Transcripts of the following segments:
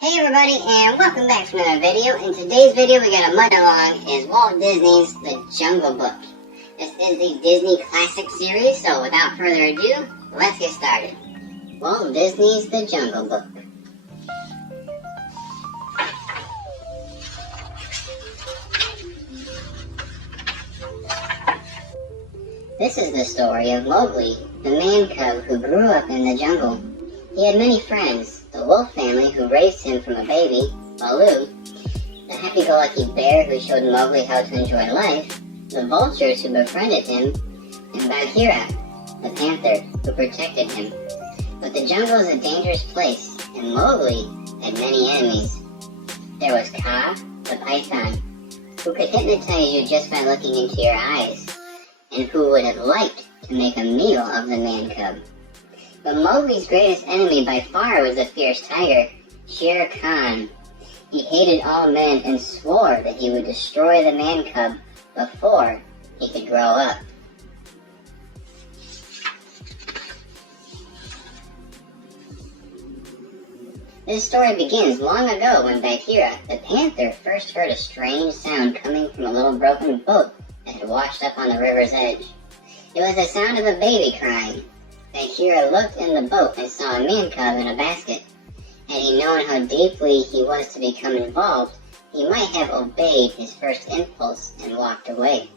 Hey everybody, and welcome back to another video. In today's video, we got a mud along is Walt Disney's The Jungle Book. This is the Disney Classic series, so without further ado, let's get started. Walt Disney's The Jungle Book. This is the story of Mowgli, the man cub who grew up in the jungle. He had many friends: the wolf family who raised him from a baby, Baloo, the happy-go-lucky bear who showed Mowgli how to enjoy life, the vultures who befriended him, and Bagheera, the panther who protected him. But the jungle is a dangerous place, and Mowgli had many enemies. There was Kaa, the python, who could hypnotize you just by looking into your eyes, and who would have liked to make a meal of the man cub. But Mowgli's greatest enemy by far was the fierce tiger, Shere Khan. He hated all men and swore that he would destroy the man cub before he could grow up. This story begins long ago when Bagheera, the panther, first heard a strange sound coming from a little broken boat that had washed up on the river's edge. It was the sound of a baby crying. Bagheera looked in the boat and saw a man cub in a basket. Had he known how deeply he was to become involved, he might have obeyed his first impulse and walked away.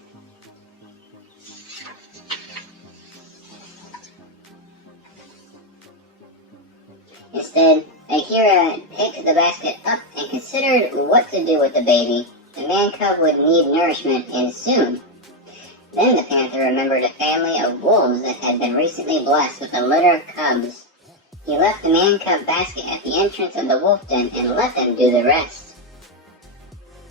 Instead, Bagheera picked the basket up and considered what to do with the baby. The man cub would need nourishment, and soon. Then the panther remembered a family of wolves that had been recently blessed with a litter of cubs. He left the man cub basket at the entrance of the wolf den and let them do the rest.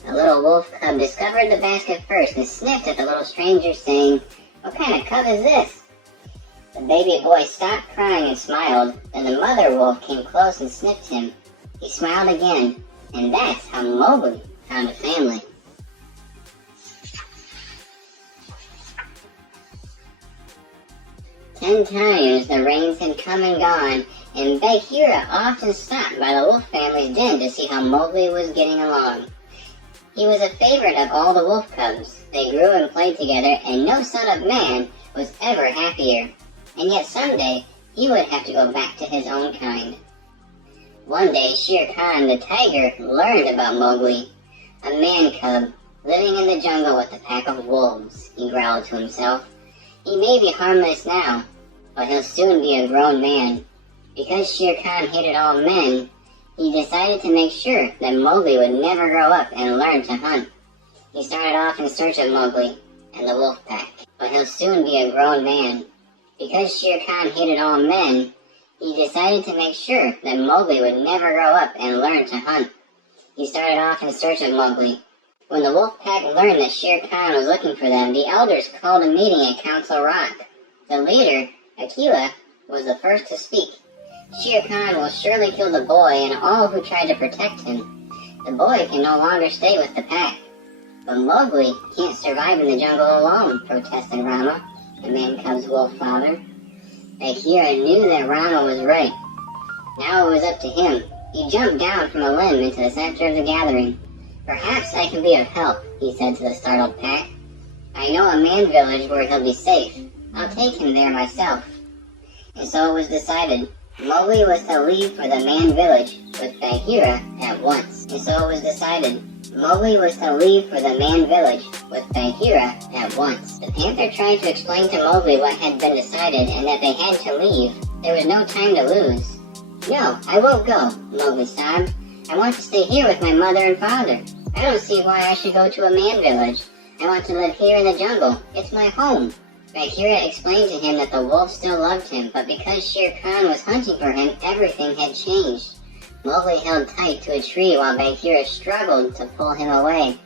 The little wolf cub discovered the basket first and sniffed at the little stranger, saying, "What kind of cub is this?" The baby boy stopped crying and smiled. Then the mother wolf came close and sniffed him. He smiled again, and that's how Mowgli found a family. 10 times the rains had come and gone, and Bagheera often stopped by the wolf family's den to see how Mowgli was getting along. He was a favorite of all the wolf cubs. They grew and played together, and no son of man was ever happier. And yet someday, he would have to go back to his own kind. One day, Shere Khan, the tiger, learned about Mowgli, a man cub living in the jungle with a pack of wolves. He growled to himself. He may be harmless now, but he'll soon be a grown man. Because Shere Khan hated all men, he decided to make sure that Mowgli would never grow up and learn to hunt. He started off in search of Mowgli and the wolf pack, but he'll soon be a grown man. Because Shere Khan hated all men, he decided to make sure that Mowgli would never grow up and learn to hunt. He started off in search of Mowgli. When the wolf pack learned that Shere Khan was looking for them, the elders called a meeting at Council Rock. The leader, Akela, was the first to speak. Shere Khan will surely kill the boy and all who tried to protect him. The boy can no longer stay with the pack. But Mowgli can't survive in the jungle alone, protested Rama, the man cub's wolf father. Bagheera knew that Rama was right. Now it was up to him. He jumped down from a limb into the center of the gathering. "Perhaps I can be of help," he said to the startled pack. "I know a man village where he'll be safe. I'll take him there myself." And so it was decided. Mowgli was to leave for the man village with Bagheera at once. And so it was decided. Mowgli was to leave for the man village with Bagheera at once. The panther tried to explain to Mowgli what had been decided and that they had to leave. There was no time to lose. "No, I won't go," Mowgli sobbed. "I want to stay here with my mother and father. I don't see why I should go to a man village. I want to live here in the jungle. It's my home." Bagheera explained to him that the wolf still loved him, but because Shere Khan was hunting for him, everything had changed. Mowgli held tight to a tree while Bagheera struggled to pull him away.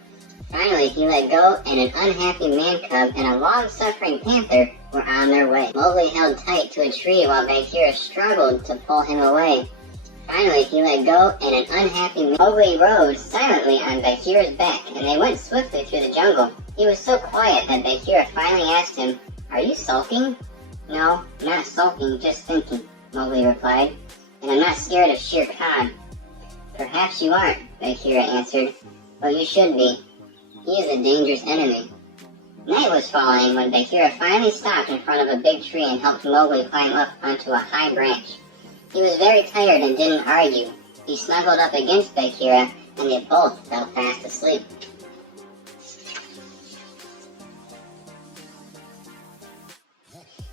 Finally, he let go, and an unhappy man cub and a long-suffering panther were on their way. Mowgli held tight to a tree while Bagheera struggled to pull him away. Finally, he let go, and an unhappy Mowgli rode silently on Bagheera's back, and they went swiftly through the jungle. He was so quiet that Bagheera finally asked him, "Are you sulking?" "No, not sulking, just thinking," Mowgli replied. "And I'm not scared of Shere Khan." Perhaps you aren't, Bagheera answered, but you should be. He is a dangerous enemy. Night was falling when Bagheera finally stopped in front of a big tree and helped Mowgli climb up onto a high branch. He was very tired and didn't argue. He snuggled up against Bagheera, and they both fell fast asleep.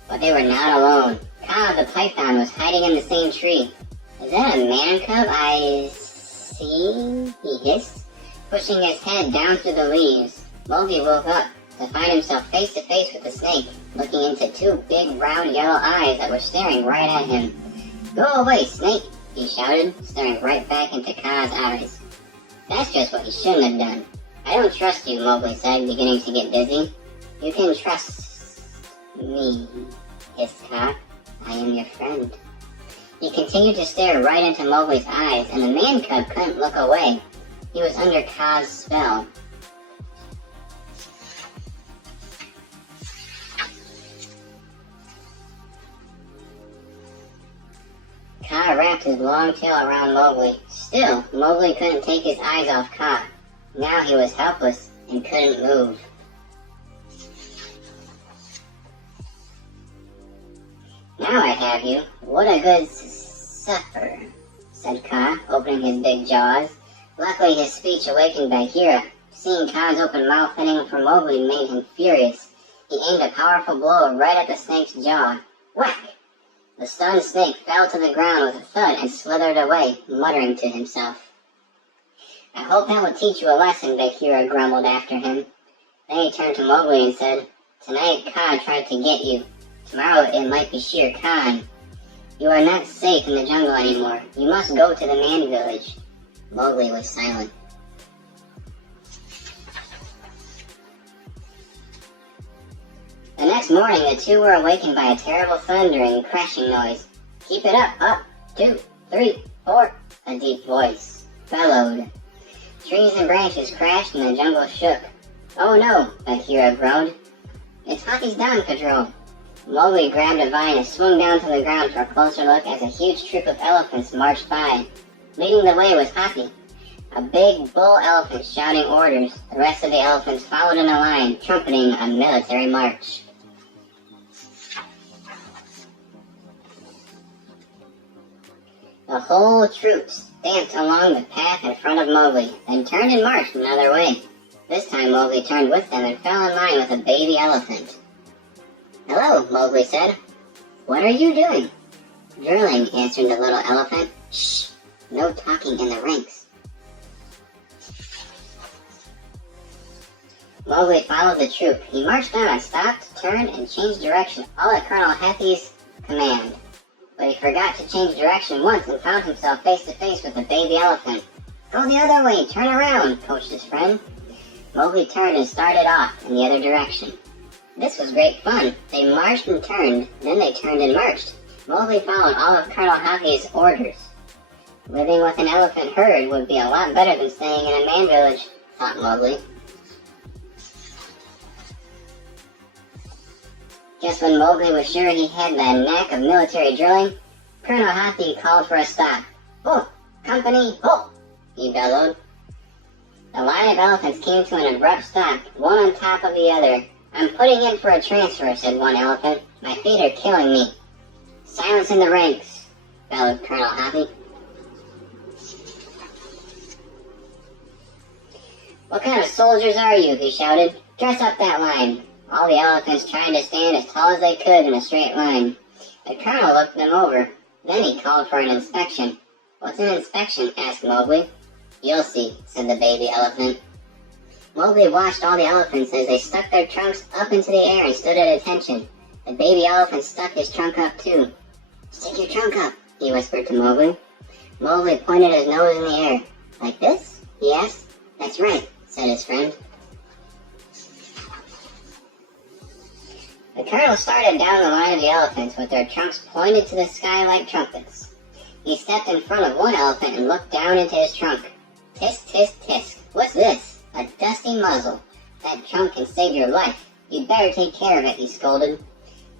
But they were not alone. Kaa the Python was hiding in the same tree. Is that a man cub I see? He hissed, pushing his head down through the leaves. Mowgli woke up to find himself face to face with the snake, looking into two big round yellow eyes that were staring right at him. Go away, snake, he shouted, staring right back into Kaa's eyes. That's just what he shouldn't have done. I don't trust you, Mowgli said, beginning to get dizzy. You can trust me, hissed Kaa. I am your friend. He continued to stare right into Mowgli's eyes, and the man cub couldn't look away. He was under Kaa's spell. Kaa wrapped his long tail around Mowgli. Still, Mowgli couldn't take his eyes off Kaa. Now he was helpless and couldn't move. Now I have you. What a good supper, said Kaa, opening his big jaws. Luckily his speech awakened Bagheera. Seeing Kaa's open mouth heading for Mowgli made him furious. He aimed a powerful blow right at the snake's jaw. Whack! The stunned snake fell to the ground with a thud and slithered away, muttering to himself. I hope that will teach you a lesson, Bagheera grumbled after him. Then he turned to Mowgli and said, Tonight Kaa tried to get you. Tomorrow it might be Shere Khan. You are not safe in the jungle anymore. You must go to the man village. Mowgli was silent. The next morning, the two were awakened by a terrible thundering, crashing noise. Keep it up, 2, 3, 4, a deep voice bellowed. Trees and branches crashed and the jungle shook. Oh no, Bagheera groaned. It's Hathi's dawn patrol. Mowgli grabbed a vine and swung down to the ground for a closer look as a huge troop of elephants marched by. Leading the way was Hathi, a big bull elephant shouting orders. The rest of the elephants followed in a line, trumpeting a military march. The whole troop stamped along the path in front of Mowgli, then turned and marched another way. This time Mowgli turned with them and fell in line with a baby elephant. Hello, Mowgli said. What are you doing? Drilling, answered the little elephant. Shh, no talking in the ranks. Mowgli followed the troop. He marched on, stopped, turned, and changed direction, all at Colonel Hathi's command. But he forgot to change direction once and found himself face to face with the baby elephant. Go the other way, turn around, coached his friend. Mowgli turned and started off in the other direction. This was great fun. They marched and turned, then they turned and marched. Mowgli followed all of Colonel Hathi's orders. Living with an elephant herd would be a lot better than staying in a man village, thought Mowgli. Just when Mowgli was sure he had the knack of military drilling, Colonel Hathi called for a stop. Halt! Company, halt! He bellowed. The line of elephants came to an abrupt stop, one on top of the other. I'm putting in for a transfer, said one elephant. My feet are killing me. Silence in the ranks, bellowed Colonel Hathi. What kind of soldiers are you? He shouted. Dress up that line. All the elephants tried to stand as tall as they could in a straight line. The colonel looked them over. Then he called for an inspection. What's an inspection? Asked Mowgli. You'll see, said the baby elephant. Mowgli watched all the elephants as they stuck their trunks up into the air and stood at attention. The baby elephant stuck his trunk up too. Stick your trunk up, he whispered to Mowgli. Mowgli pointed his nose in the air. Like this? He asked. That's right, said his friend. The colonel started down the line of the elephants with their trunks pointed to the sky like trumpets. He stepped in front of one elephant and looked down into his trunk. Tisk, tisk, tisk. What's this? A dusty muzzle. That trunk can save your life. You'd better take care of it, he scolded.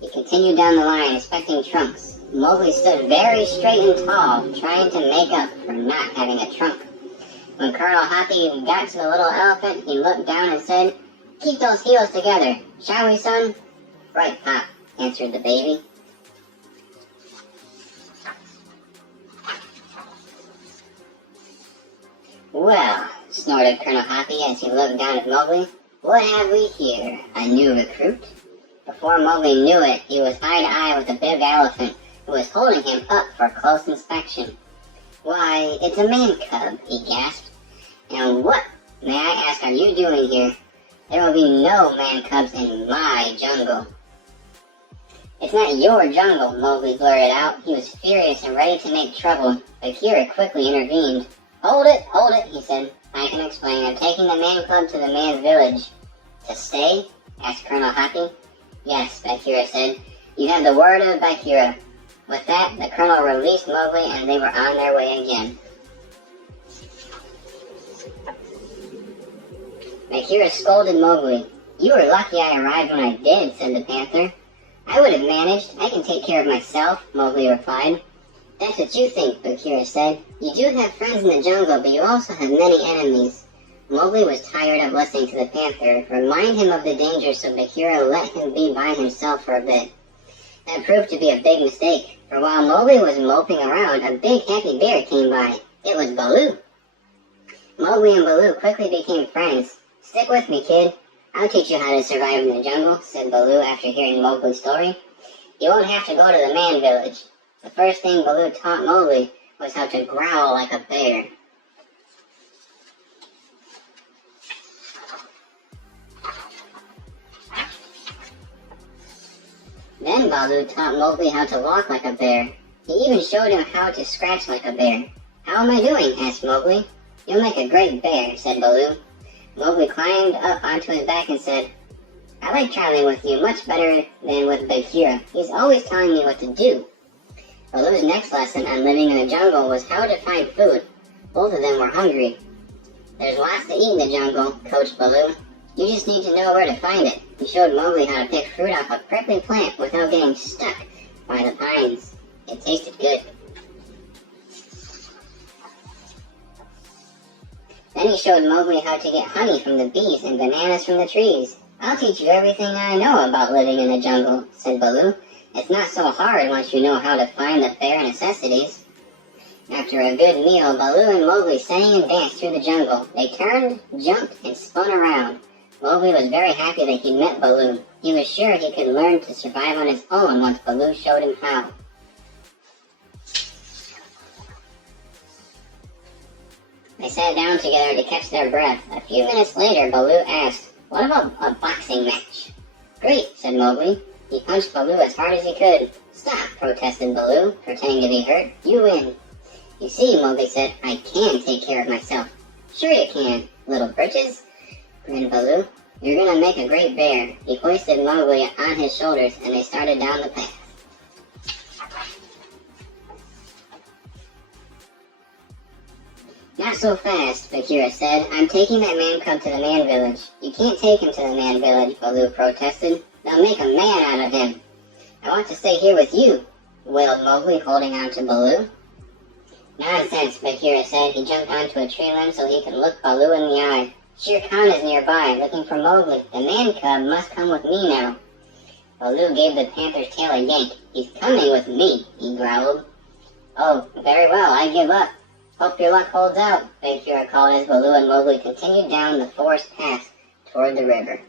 He continued down the line, inspecting trunks. Mowgli stood very straight and tall, trying to make up for not having a trunk. When Colonel Hoppy got to the little elephant, he looked down and said, "Keep those heels together, shall we, son?" "Right, Pop," answered the baby. "Well," snorted Colonel Hoppy as he looked down at Mowgli, "what have we here? A new recruit?" Before Mowgli knew it, he was eye to eye with a big elephant who was holding him up for close inspection. "Why, it's a man cub," he gasped. "And what, may I ask, are you doing here? There will be no man cubs in my jungle." "It's not your jungle," Mowgli blurted out. He was furious and ready to make trouble, but Kira quickly intervened. Hold it," he said. "I can explain. I'm taking the man cub to the man's village." "To stay?" asked Colonel Hoppy. "Yes," Bagheera said. "You have the word of Bagheera." With that, the colonel released Mowgli and they were on their way again. Bagheera scolded Mowgli. "You were lucky I arrived when I did," said the panther. "I would have managed. I can take care of myself," Mowgli replied. "That's what you think," Bagheera said. "You do have friends in the jungle, but you also have many enemies." Mowgli was tired of listening to the panther remind him of the danger, so Bagheera let him be by himself for a bit. That proved to be a big mistake, for while Mowgli was moping around, a big happy bear came by. It was Baloo. Mowgli and Baloo quickly became friends. "Stick with me, kid. I'll teach you how to survive in the jungle," said Baloo after hearing Mowgli's story. "You won't have to go to the man village." The first thing Baloo taught Mowgli was how to growl like a bear. Then Baloo taught Mowgli how to walk like a bear. He even showed him how to scratch like a bear. "How am I doing?" asked Mowgli. "You'll make a great bear," said Baloo. Mowgli climbed up onto his back and said, "I like traveling with you much better than with Bagheera. He's always telling me what to do." Baloo's next lesson on living in the jungle was how to find food. Both of them were hungry. "There's lots to eat in the jungle," coached Baloo. "You just need to know where to find it." He showed Mowgli how to pick fruit off a prickly plant without getting stuck by the pines. It tasted good. Then he showed Mowgli how to get honey from the bees and bananas from the trees. "I'll teach you everything I know about living in the jungle," said Baloo. "It's not so hard once you know how to find the bare necessities." After a good meal, Baloo and Mowgli sang and danced through the jungle. They turned, jumped, and spun around. Mowgli was very happy that he'd met Baloo. He was sure he could learn to survive on his own once Baloo showed him how. They sat down together to catch their breath. A few minutes later, Baloo asked, "What about a boxing match?" "Great," said Mowgli. He punched Baloo as hard as he could. "Stop," protested Baloo, pretending to be hurt. "You win." "You see," Mowgli said, "I can take care of myself." "Sure you can, little britches," grinned Baloo. "You're gonna make a great bear." He hoisted Mowgli on his shoulders and they started down the path. "Not so fast," Bagheera said. "I'm taking that man cub to the man village." "You can't take him to the man village," Baloo protested. "They'll make a man out of him." "I want to stay here with you," wailed Mowgli, holding on to Baloo. "Nonsense," Bagheera said. He jumped onto a tree limb so he could look Baloo in the eye. Shere Khan is nearby, looking for Mowgli. "The man cub must come with me now." Baloo gave the panther's tail a yank. "He's coming with me," he growled. "Oh, very well, I give up. Hope your luck holds out," Bagheera called as Baloo and Mowgli continued down the forest path toward the river.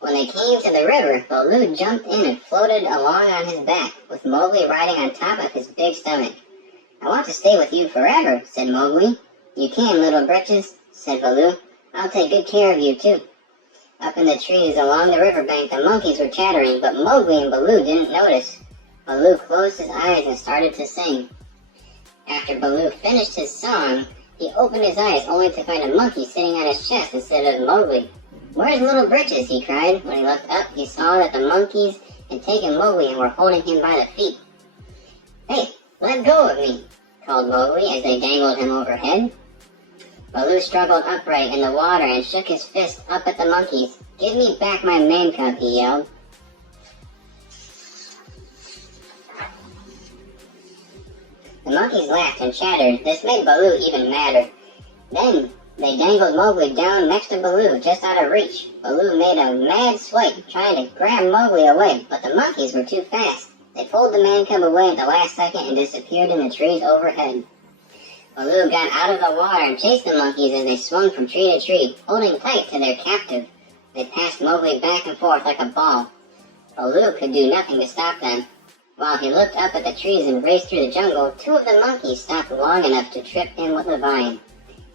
When they came to the river, Baloo jumped in and floated along on his back, with Mowgli riding on top of his big stomach. "I want to stay with you forever," said Mowgli. "You can, little britches," said Baloo. "I'll take good care of you, too." Up in the trees along the riverbank, the monkeys were chattering, but Mowgli and Baloo didn't notice. Baloo closed his eyes and started to sing. After Baloo finished his song, he opened his eyes only to find a monkey sitting on his chest instead of Mowgli. "Where's Little Britches?" he cried. When he looked up, he saw that the monkeys had taken Mowgli and were holding him by the feet. "Hey, let go of me," called Mowgli as they dangled him overhead. Baloo struggled upright in the water and shook his fist up at the monkeys. "Give me back my man cub," he yelled. The monkeys laughed and chattered. This made Baloo even madder. Then they dangled Mowgli down next to Baloo, just out of reach. Baloo made a mad swipe, trying to grab Mowgli away, but the monkeys were too fast. They pulled the man cub away at the last second and disappeared in the trees overhead. Baloo got out of the water and chased the monkeys as they swung from tree to tree, holding tight to their captive. They passed Mowgli back and forth like a ball. Baloo could do nothing to stop them. While he looked up at the trees and raced through the jungle, two of the monkeys stopped long enough to trip him with a vine.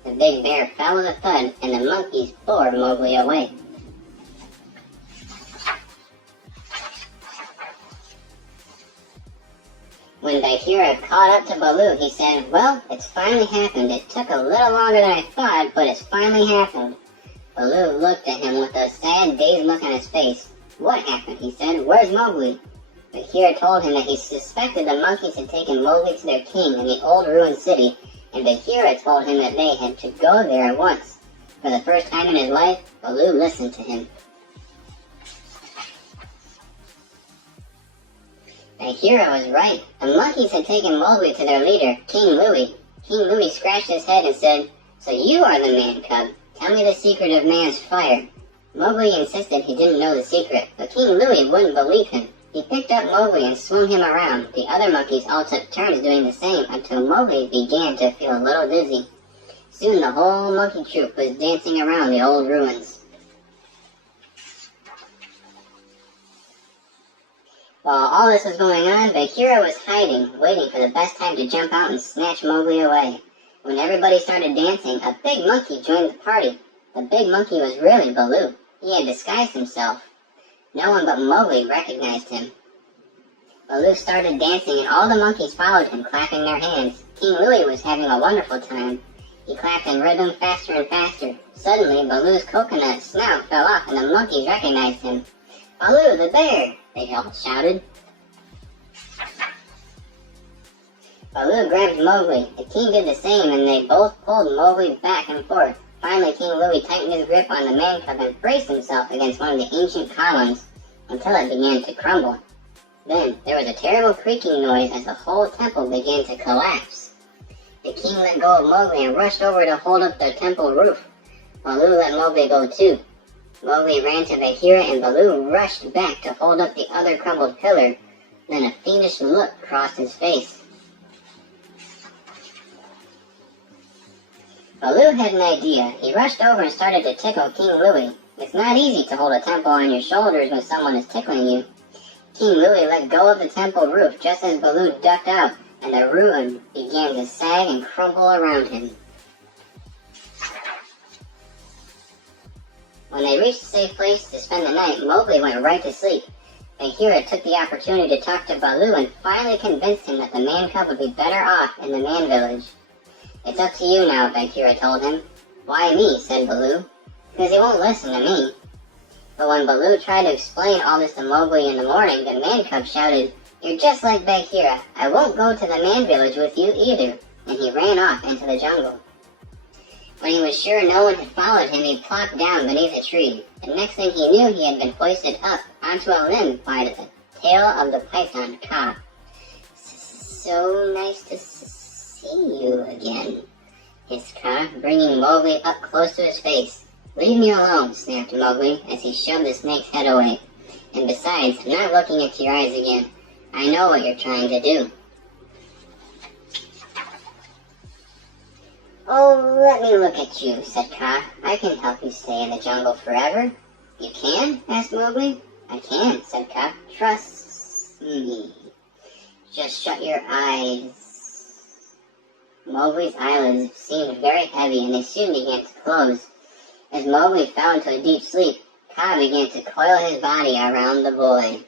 The big bear fell with a thud, and the monkeys bore Mowgli away. When Bagheera caught up to Baloo, he said, "Well, it's finally happened. It took a little longer than I thought, but it's finally happened." Baloo looked at him with a sad, dazed look on his face. "What happened?" he said. "Where's Mowgli?" Bagheera told him that he suspected the monkeys had taken Mowgli to their king in the old ruined city, and Bagheera told him that they had to go there at once. For the first time in his life, Baloo listened to him. Bagheera was right. The monkeys had taken Mowgli to their leader, King Louie. King Louie scratched his head and said, "So you are the man cub. Tell me the secret of man's fire." Mowgli insisted he didn't know the secret, but King Louie wouldn't believe him. He picked up Mowgli and swung him around. The other monkeys all took turns doing the same until Mowgli began to feel a little dizzy. Soon the whole monkey troop was dancing around the old ruins. While all this was going on, Bagheera was hiding, waiting for the best time to jump out and snatch Mowgli away. When everybody started dancing, a big monkey joined the party. The big monkey was really Baloo. He had disguised himself. No one but Mowgli recognized him. Baloo started dancing and all the monkeys followed him, clapping their hands. King Louie was having a wonderful time. He clapped in rhythm faster and faster. Suddenly, Baloo's coconut snout fell off and the monkeys recognized him. "Baloo, the bear!" they all shouted. Baloo grabbed Mowgli. The king did the same and they both pulled Mowgli back and forth. Finally, King Louie tightened his grip on the man cub and braced himself against one of the ancient columns until it began to crumble. Then there was a terrible creaking noise as the whole temple began to collapse. The king let go of Mowgli and rushed over to hold up the temple roof. Baloo let Mowgli go too. Mowgli ran to Bagheera and Baloo rushed back to hold up the other crumbled pillar. Then a fiendish look crossed his face. Baloo had an idea. He rushed over and started to tickle King Louie. It's not easy to hold a temple on your shoulders when someone is tickling you. King Louie let go of the temple roof just as Baloo ducked out, and the ruin began to sag and crumble around him. When they reached a safe place to spend the night, Mowgli went right to sleep. Bagheera took the opportunity to talk to Baloo and finally convinced him that the man cub would be better off in the man village. "It's up to you now," Bagheera told him. "Why me?" said Baloo. "Because he won't listen to me." But when Baloo tried to explain all this to Mowgli in the morning, the man cub shouted, "You're just like Bagheera. I won't go to the man village with you either." And he ran off into the jungle. When he was sure no one had followed him, he plopped down beneath a tree. The next thing he knew, he had been hoisted up onto a limb by the tail of the python Kaa. "So nice to see you again," hissed Kaa, bringing Mowgli up close to his face. "Leave me alone," snapped Mowgli as he shoved the snake's head away. "And besides, I'm not looking into your eyes again. I know what you're trying to do." "Oh, let me look at you," said Kaa. "I can help you stay in the jungle forever." "You can?" asked Mowgli. "I can," said Kaa. "Trust me. Just shut your eyes." Mowgli's eyelids seemed very heavy and they soon began to close. As Mowgli fell into a deep sleep, Kaa began to coil his body around the boy.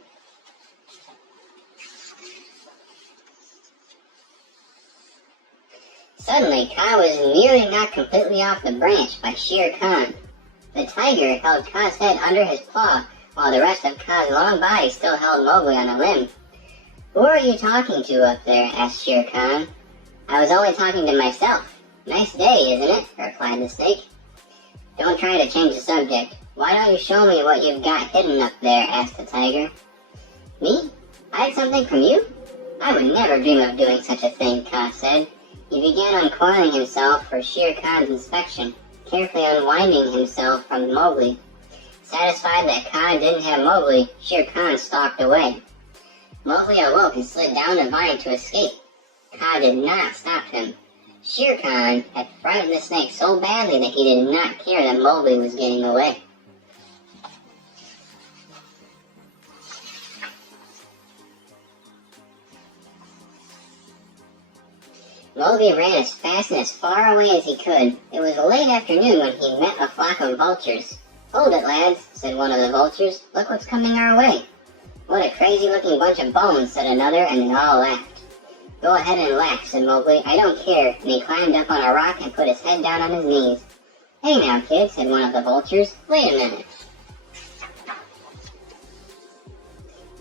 Suddenly, Kaa was nearly knocked completely off the branch by Shere Khan. The tiger held Kaa's head under his paw, while the rest of Kaa's long body still held Mowgli on a limb. "Who are you talking to up there?" asked Shere Khan. "I was only talking to myself. Nice day, isn't it?" replied the snake. "Don't try to change the subject. Why don't you show me what you've got hidden up there?" asked the tiger. "Me? Hide something from you?" I would never dream of doing such a thing, Kaa said. He began uncoiling himself for Shere Khan's inspection, carefully unwinding himself from Mowgli. Satisfied that Kaa didn't have Mowgli, Shere Khan stalked away. Mowgli awoke and slid down the vine to escape. Kaa did not stop him. Shere Khan had frightened the snake so badly that he did not care that Mowgli was getting away. Mowgli ran as fast and as far away as he could. It was late afternoon when he met a flock of vultures. "Hold it, lads," said one of the vultures. "Look what's coming our way." "What a crazy-looking bunch of bones," said another, and they all laughed. "Go ahead and laugh," said Mowgli. "I don't care," and he climbed up on a rock and put his head down on his knees. "Hey now, kid," said one of the vultures. "Wait a minute.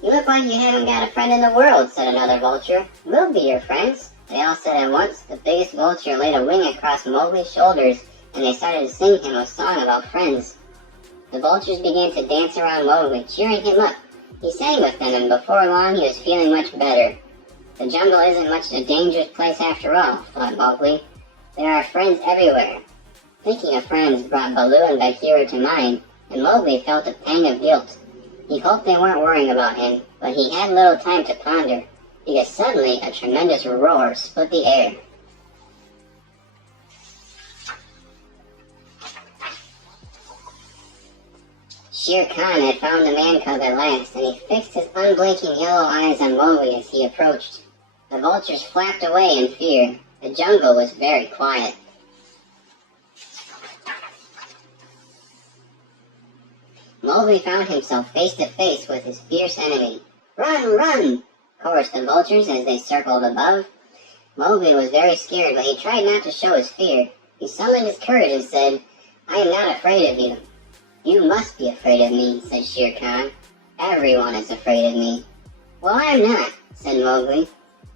You look like you haven't got a friend in the world," said another vulture. "We'll be your friends." They all said at once. The biggest vulture laid a wing across Mowgli's shoulders, and they started to sing him a song about friends. The vultures began to dance around Mowgli, cheering him up. He sang with them, and before long he was feeling much better. The jungle isn't much a dangerous place after all, thought Mowgli. There are friends everywhere. Thinking of friends brought Baloo and Bagheera to mind, and Mowgli felt a pang of guilt. He hoped they weren't worrying about him, but he had little time to ponder, because suddenly a tremendous roar split the air. Shere Khan had found the man cub at last, and he fixed his unblinking yellow eyes on Mowgli as he approached. The vultures flapped away in fear. The jungle was very quiet. Mowgli found himself face to face with his fierce enemy. "Run, run!" chorused the vultures as they circled above. Mowgli was very scared, but he tried not to show his fear. He summoned his courage and said, "I am not afraid of you." "You must be afraid of me," said Shere Khan. "Everyone is afraid of me." "Well, I'm not," said Mowgli.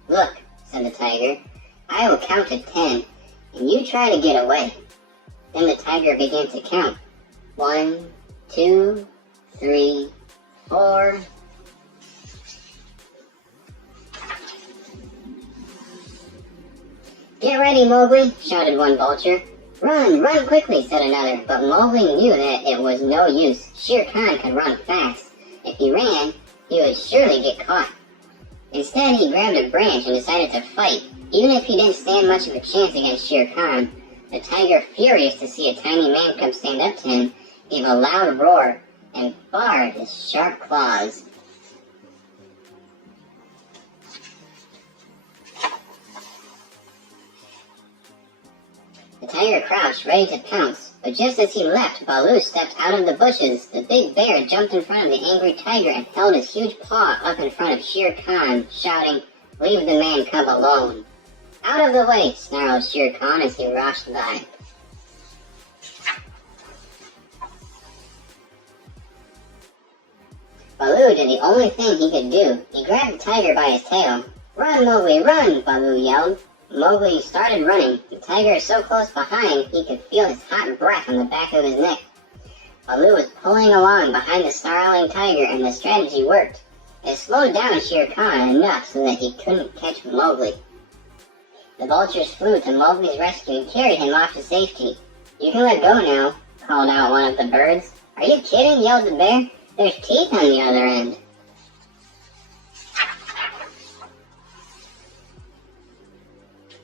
"Look," said the tiger, "I will count to 10, and you try to get away." Then the tiger began to count. 1, 2, 3, 4... "Get ready, Mowgli," shouted one vulture. "Run, run quickly," said another, but Mowgli knew that it was no use. Shere Khan could run fast. If he ran, he would surely get caught. Instead, he grabbed a branch and decided to fight. Even if he didn't stand much of a chance against Shere Khan, the tiger, furious to see a tiny man cub stand up to him, gave a loud roar and bared his sharp claws. The tiger crouched, ready to pounce, but just as he leapt, Baloo stepped out of the bushes. The big bear jumped in front of the angry tiger and held his huge paw up in front of Shere Khan, shouting, "Leave the man cub alone." "Out of the way," snarled Shere Khan as he rushed by. Baloo did the only thing he could do. He grabbed the tiger by his tail. "Run, Mowgli, run!" Baloo yelled. Mowgli started running. The tiger was so close behind, he could feel his hot breath on the back of his neck. Baloo was pulling along behind the snarling tiger, and the strategy worked. It slowed down Shere Khan enough so that he couldn't catch Mowgli. The vultures flew to Mowgli's rescue and carried him off to safety. "You can let go now," called out one of the birds. "Are you kidding?" yelled the bear. "There's teeth on the other end."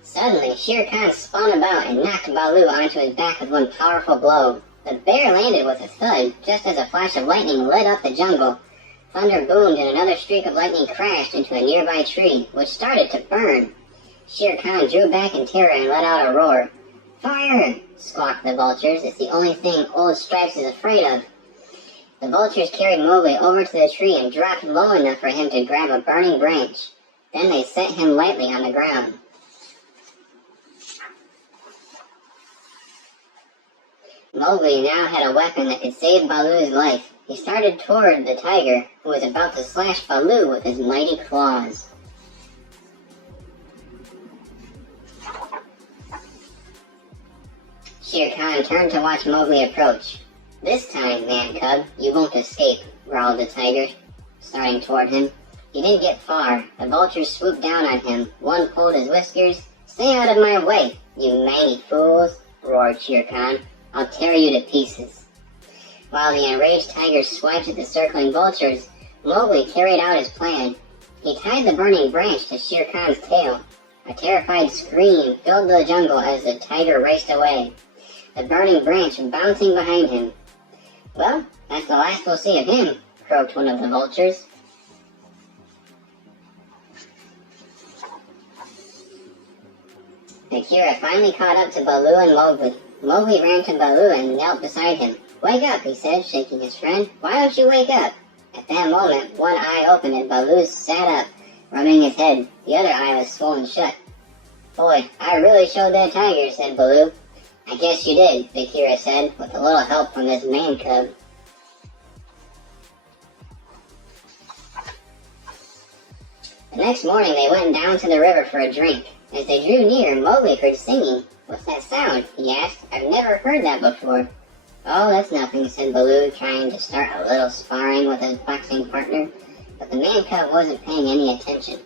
Suddenly, Shere Khan spun about and knocked Baloo onto his back with one powerful blow. The bear landed with a thud, just as a flash of lightning lit up the jungle. Thunder boomed and another streak of lightning crashed into a nearby tree, which started to burn. Shere Khan drew back in terror and let out a roar. "Fire!" squawked the vultures. "It's the only thing Old Stripes is afraid of." The vultures carried Mowgli over to the tree and dropped low enough for him to grab a burning branch. Then they set him lightly on the ground. Mowgli now had a weapon that could save Baloo's life. He started toward the tiger, who was about to slash Baloo with his mighty claws. Shere Khan turned to watch Mowgli approach. "This time, man cub, you won't escape," growled the tiger, starting toward him. He didn't get far. The vultures swooped down on him. One pulled his whiskers. "Stay out of my way, you mangy fools," roared Shere Khan. "I'll tear you to pieces." While the enraged tiger swiped at the circling vultures, Mowgli carried out his plan. He tied the burning branch to Shere Khan's tail. A terrified scream filled the jungle as the tiger raced away, the burning branch bouncing behind him. "Well, that's the last we'll see of him," croaked one of the vultures. Bagheera finally caught up to Baloo and Mowgli. Mowgli ran to Baloo and knelt beside him. "Wake up," he said, shaking his friend. "Why don't you wake up?" At that moment, one eye opened and Baloo sat up, rubbing his head. The other eye was swollen shut. "Boy, I really showed that tiger," said Baloo. "I guess you did," Bagheera said, "with a little help from this man cub." The next morning they went down to the river for a drink. As they drew near, Mowgli heard singing. "What's that sound?" he asked. "I've never heard that before." "Oh, that's nothing," said Baloo, trying to start a little sparring with his boxing partner. But the man cub wasn't paying any attention.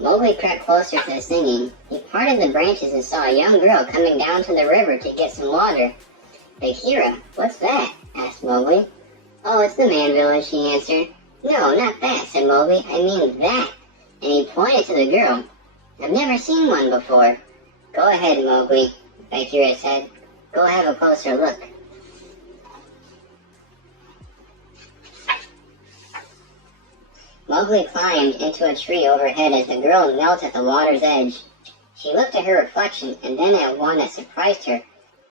Mowgli crept closer to the singing. He parted the branches and saw a young girl coming down to the river to get some water. "Bagheera, what's that?" asked Mowgli. "Oh, it's the man village," she answered. "No, not that," said Mowgli. "I mean that." And he pointed to the girl. "I've never seen one before." "Go ahead, Mowgli," Bagheera said. "Go have a closer look." Mowgli climbed into a tree overhead as the girl knelt at the water's edge. She looked at her reflection and then at one that surprised her.